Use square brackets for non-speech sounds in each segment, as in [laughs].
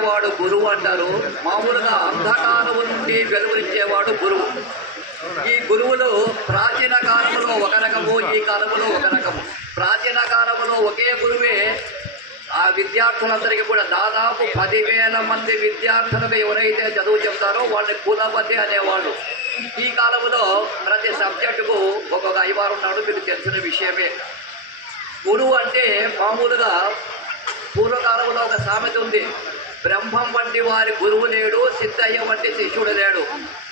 వెలుగునిచ్చేవాడు గురువు అంటారు. మామూలుగా అంధకారం నుండి వెలుగునిచ్చేవాడు గురువు. ఈ గురువులు ప్రాచీన కాలంలో ఒక రకము ఈ కాలంలో ఒక రకము. ప్రాచీన కాలంలో ఒకే గురువే. ఆ విద్యార్థులందరికీ కూడా దాదాపు పదివేల మంది విద్యార్థులకు ఎవరైతే చదువు చెప్తారో వాళ్ళని కులపతి అనేవాడు. ఈ కాలంలో ప్రతి సబ్జెక్టుకు ఒక్కొక్క అయ్యవారు ఉన్నాడు మీకు తెలిసిన విషయమే. గురువు అంటే మామూలుగా పూర్వకాలంలో ఒక సామెత ఉంది. బ్రహ్మం వంటి వారి గురువు లేడు సిద్ధయ్య వంటి శిష్యుడు లేడు.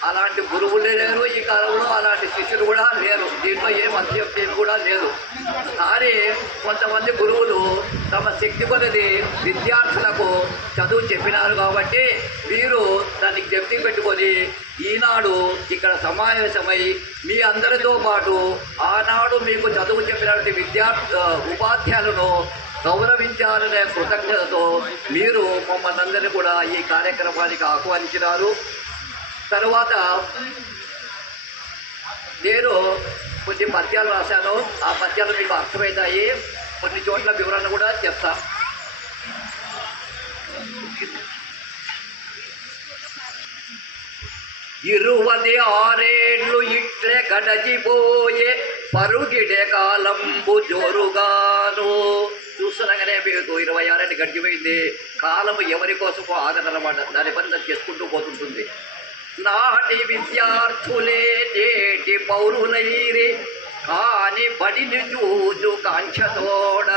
అలాంటి గురువులు లేరు ఈ కాలంలో అలాంటి శిష్యులు కూడా లేరు. దీంట్లో ఏం అత్యప్తి కూడా లేదు. కానీ కొంతమంది గురువులు తమ శక్తి కొలది విద్యార్థులకు చదువు చెప్పినారు కాబట్టి వీరు దాన్ని జప్తి పెట్టుకొని ఈనాడు ఇక్కడ సమావేశమై మీ అందరితో పాటు ఆనాడు మీకు చదువు చెప్పినటువంటి విద్యార్థి ఉపాధ్యాయులను గౌరవించాలనే కృతజ్ఞతతో మీరు మమ్మల్ని అందరినీ కూడా ఈ కార్యక్రమానికి ఆహ్వానించినారు. తరువాత నేను కొన్ని పద్యాలు రాశాను. ఆ పద్యాలు మీకు అర్థమవుతాయి. కొన్ని చోట్ల వివరణ కూడా చెప్తా. ఇరువది ఆరేళ్ళు ఇట్లే గడచిపోయే పరుగిడే కాలంబు జోరుగాను. చూస్తున్నాగానే మీకు ఇరవై ఆరేళ్ళు గడిచిపోయింది. కాలము ఎవరి కోసమో ఆగదనమాట దాని పని దాన్ని చేసుకుంటూ పోతుంటుంది. నాటి విద్యార్థులే నేటి పౌరులైరే కాని బడిని చూచు కాంక్షతోడ.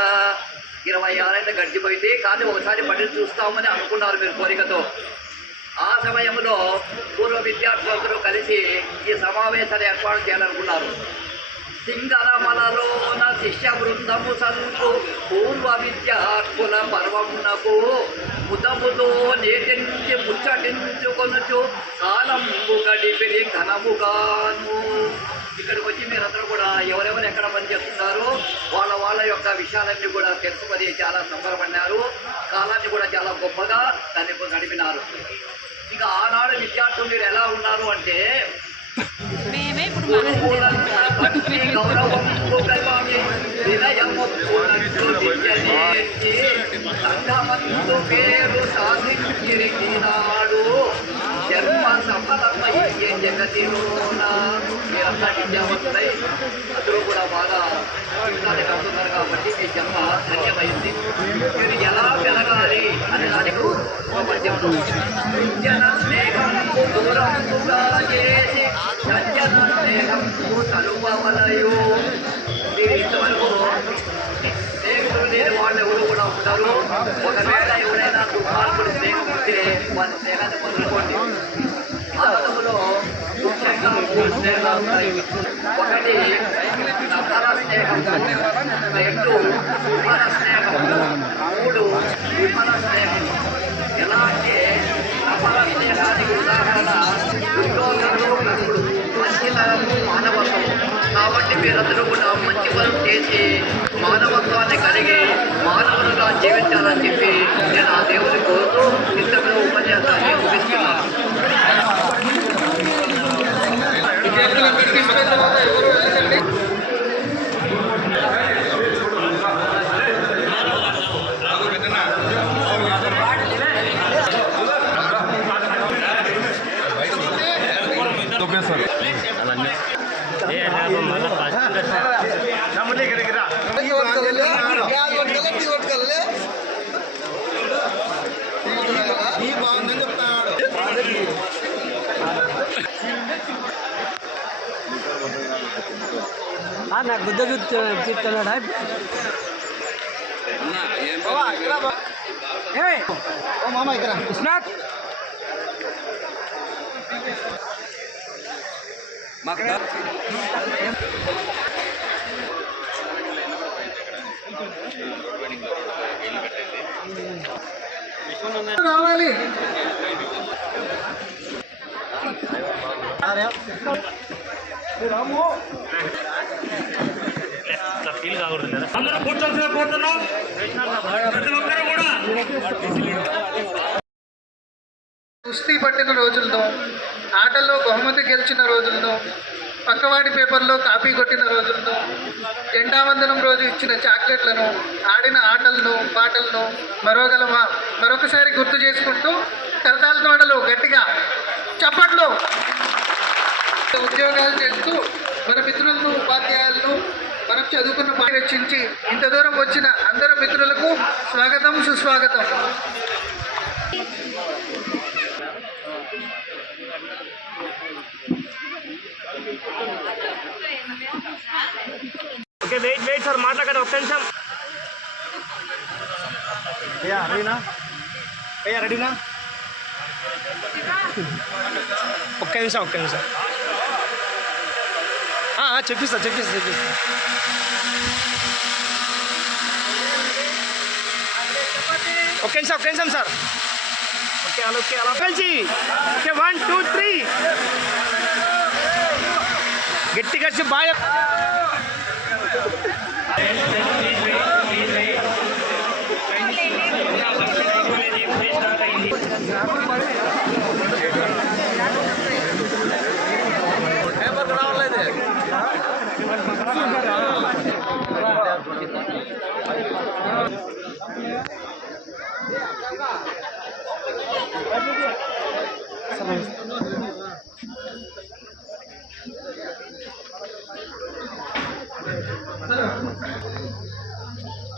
ఇరవై ఆరేళ్ళు గడిచిపోయింది. కానీ ఒకసారి బడిని చూస్తామని అనుకున్నారు మీరు కోరికతో. ఆ సమయంలో పూర్వ విద్యార్థులందరూ కలిసి ఈ సమావేశాన్ని ఏర్పాటు చేయాలనుకున్నారు. సింగరమలలోన శిష్య బృందము సంతు పూర్వ విద్యార్థుల పర్వమునకు ముదముతో నేటించి ముచ్చటించుకొనుచు కాలంబు గడిపిరి ఘనముగాను. ఇక్కడికి వచ్చి మీరందరూ కూడా ఎవరెవరు ఎక్కడ పనిచేస్తున్నారో వాళ్ళ వాళ్ళ యొక్క విషయాలన్నీ కూడా తెలుసుకొని చాలా సంబరపడినారు. కాలాన్ని కూడా చాలా గొప్పగా దాన్ని గడిపినారు ఇక ఆనాడు విద్యార్థులు మీరు ఎలా ఉన్నారు అంటే మేమే ఇప్పుడు సంఘమందు పేరు సాధించిరిగినాడు జన్మ సఫలమయ్యే జగతిలోన మీరంతా అందరూ కూడా బాగా జీవితాన్ని కాబట్టి మీ జన్మ ధన్యమైంది మీరు ఎలా పెరగాలి అని దానికి జన స్నేహం దూరం చేసి సత్యన స్నేహము తలుపవలయో మీరు ఇంతవరకు స్నేహితులు లేని వాళ్ళు ఎవరు కూడా ఉంటారు ఒకవేళ ఎవరైనా దుర్మార్గుడు స్నేహం వాళ్ళ స్నేహాన్ని పొందుకోండి భారతంలో ముఖ్యంగా మూడు స్నేహాలు ఉన్నాయి ఒకటి నకర స్నేహం. రెండు విఫల స్నేహం. కాబట్టి కూడా మంచి పనులు చేసి మానవత్వాన్ని కలిగి మానవులుగా జీవించాలని చెప్పి నేను ఆ దేవుని కోరుతూ ఇంతకు ఉపన్యాసాన్ని ముగిస్తున్నాను. తొప్పేస్తారు నాకు గుద్ద చెప్తున్నాడా ఓ మామ ఇక్కడ విశ్వనాథ్ రావాలి. ఫీల్ కాకూడదు కదా అందరూ కూర్చోవలసిన కోరుతున్నాం ప్రతి ఒక్కరు కూడా కుస్తీ పట్టిన రోజులతో ఆటల్లో బహుమతి గెలిచిన రోజులను పక్కవాడి పేపర్లో కాపీ కొట్టిన రోజులను ఎండావందనం రోజు ఇచ్చిన చాక్లెట్లను ఆడిన ఆటలను పాటలను మరోగలమా మరొకసారి గుర్తు చేసుకుంటూ కరతాల తోటలు గట్టిగా చప్పట్లు ఉద్యోగాలు చేస్తూ మన మిత్రులను ఉపాధ్యాయులను మనం చదువుకున్న పని వెచ్చించి ఇంత దూరం వచ్చిన అందరు మిత్రులకు స్వాగతం సుస్వాగతం. సార్ మాట్లాడండి ఒక్క నిమిషం అయ్యా రెడీనా అయ్యా రెడీనా ఒక్క నిమిషం ఒక్క నిమిషం ఆ, ఆ, చెప్పిస్తా చెప్పిస్తా చెప్పిస్తా ఒక్క నిమిషం ఒక్క నిమిషం సార్ ఓకే అలా ఓకే అలా కలిసి ఓకే వన్ టూ త్రీ గట్టిగా Thank [laughs] you.